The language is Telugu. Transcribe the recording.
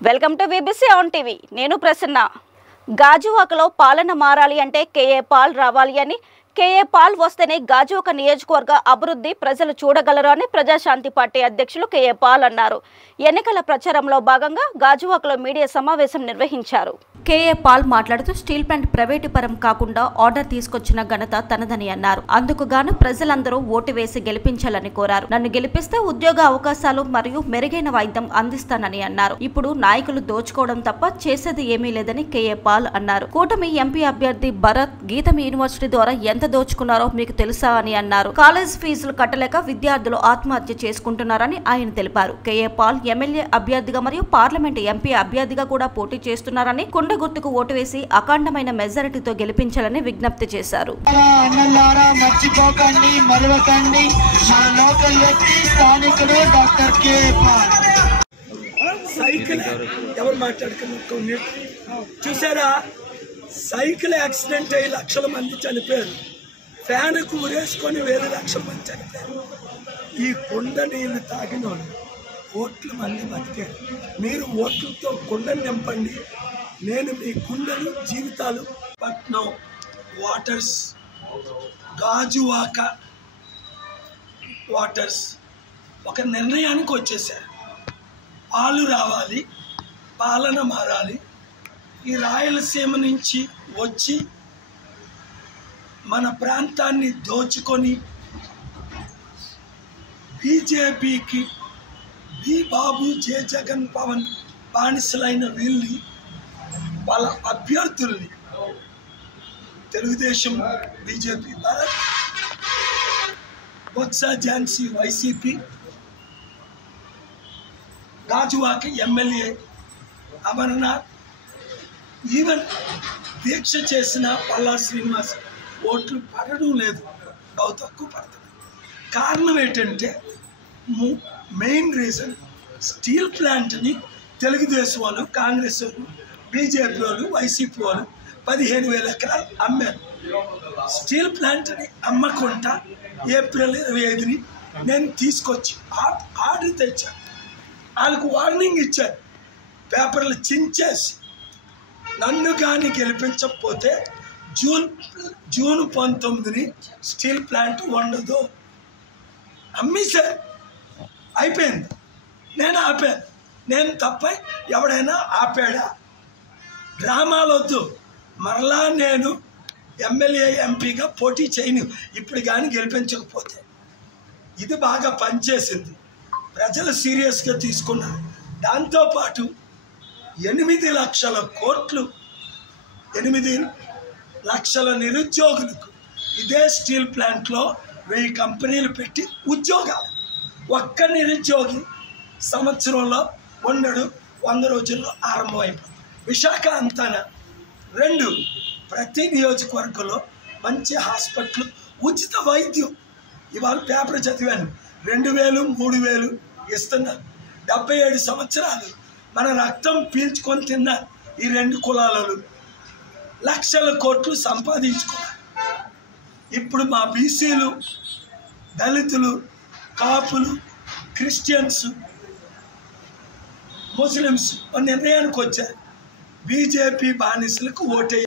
Welcome to VBC on TV. నేను ప్రసన్న. గాజువాకలో పాలన మారాలి అంటే కేఏ పాల్ రావాలి అని, కేఏ పాల్ వస్తేనే గాజువాక నియోజకవర్గ అభివృద్ధి ప్రజలు చూడగలరు అని ప్రజాశాంతి పార్టీ అధ్యక్షులు కేఏ పాల్ అన్నారు. ఎన్నికల ప్రచారంలో భాగంగా గాజువాకలో మీడియా సమావేశం నిర్వహించారు. కేఏ పాల్ మాట్లాడుతూ స్టీల్ ప్లాంట్ ప్రైవేటు పరం కాకుండా ఆర్డర్ తీసుకొచ్చిన ఘనత తనదని అన్నారు. అందుకు గాను ప్రజలందరూ ఓటు వేసి గెలిపించాలని కోరారు. నన్ను గెలిపిస్తే ఉద్యోగ అవకాశాలు మరియు మెరుగైన వైద్యం అందిస్తానని అన్నారు. ఇప్పుడు నాయకులు దోచుకోవడం తప్ప చేసేది ఏమీ లేదని కేఏ పాల్ అన్నారు. కూటమి ఎంపీ అభ్యర్థి భరత్ గీతం యూనివర్సిటీ ద్వారా ఎంత దోచుకున్నారో మీకు తెలుసా అని అన్నారు. కాలేజ్ ఫీజులు కట్టలేక విద్యార్థులు ఆత్మహత్య చేసుకుంటున్నారని ఆయన తెలిపారు. కేఏ పాల్ ఎమ్మెల్యే అభ్యర్థిగా మరియు పార్లమెంట్ ఎంపీ అభ్యర్థిగా కూడా పోటీ చేస్తున్నారని, కుండ గుర్తుకు ఓటు వేసి అఖండమైన మెజారిటీతో గెలిపించాలని విజ్ఞప్తి చేశారు. చూసారా, సైకిల్ యాక్సిడెంట్ అయ్యి లక్షల మంది చనిపోయారు. ఫ్యాన్కు ఉరేసుకొని వేరే లక్షల మంది చనిపోయారు. ఈ కుండ నీళ్లు తాగిన వాళ్ళు కోట్ల మంది బతికారు. మీరు ఓట్లతో కుండను నింపండి, నేను మీ కుండలు జీవితాలు. పట్నం వాటర్స్, గాజువాక వాటర్స్ ఒక నిర్ణయానికి వచ్చేసారు. పాలు రావాలి, పాలన మారాలి. ఈ రాయలసీమ నుంచి వచ్చి మన ప్రాంతాన్ని దోచుకొని బీజేపీకి బి బాబు జే జగన్ పవన్ బానిసలైన వీళ్ళని, వాళ్ళ అభ్యర్థుల్ని Telugudesam BJP Bharat, Botsa Jhansi YCP, Gajuwaka MLA Amarnath, even దీక్ష చేసిన పల్లా శ్రీనివాస్ ఓట్లు పడడం లేదు, బహు తక్కువ పడుతుంది. కారణం ఏంటంటే మెయిన్ రీజన్ స్టీల్ ప్లాంట్ని తెలుగుదేశం వాళ్ళు, కాంగ్రెస్ వాళ్ళు, బీజేపీ వాళ్ళు, వైసీపీ వాళ్ళు 15,000 ఎకరాలు అమ్మారు. స్టీల్ ప్లాంట్ని అమ్మకుండా ఏప్రిల్ 25ని నేను తీసుకొచ్చి ఆర్డర్ తెచ్చాను. వాళ్ళకు వార్నింగ్ ఇచ్చారు, పేపర్లు చించేసి నన్ను కానీ గెలిపించకపోతే జూన్ 19ని స్టీల్ ప్లాంట్ ఉండదు. అమ్మేశారు, అయిపోయింది. నేను ఆపాను. నేను తప్ప ఎవడైనా ఆపాడా? డ్రామాలొద్దు. మరలా నేను ఎమ్మెల్యే ఎంపీగా పోటీ చేయను ఇప్పుడు కానీ గెలిపించకపోతే. ఇది బాగా పనిచేసింది, ప్రజలు సీరియస్గా తీసుకున్నారు. దాంతోపాటు 8 లక్షల కోట్లు, 8 లక్షల నిరుద్యోగులకు ఇదే స్టీల్ ప్లాంట్లో 1000 కంపెనీలు పెట్టి ఉద్యోగాలు. ఒక్క నిరుద్యోగి సంవత్సరంలో ఉండడు, 100 రోజుల్లో ఆరంభమైపోతుంది. విశాఖ అంతాన 2 ప్రతి నియోజకవర్గంలో మంచి హాస్పిటల్, ఉచిత వైద్యం. ఇవాళ పేపర్ చదివాను, 2000, 3000 ఇస్తున్నారు. 77 సంవత్సరాలు మన రక్తం పీల్చుకొని తిన్నారు ఈ 2 కులాలలో. లక్షల కోట్లు సంపాదించుకున్నారు. ఇప్పుడు మా బీసీలు, దళితులు, కాపులు, క్రిస్టియన్స్, ముస్లిమ్స్ నిర్ణయానికి వచ్చారు, బీజేపీ బానిసలకు ఓటే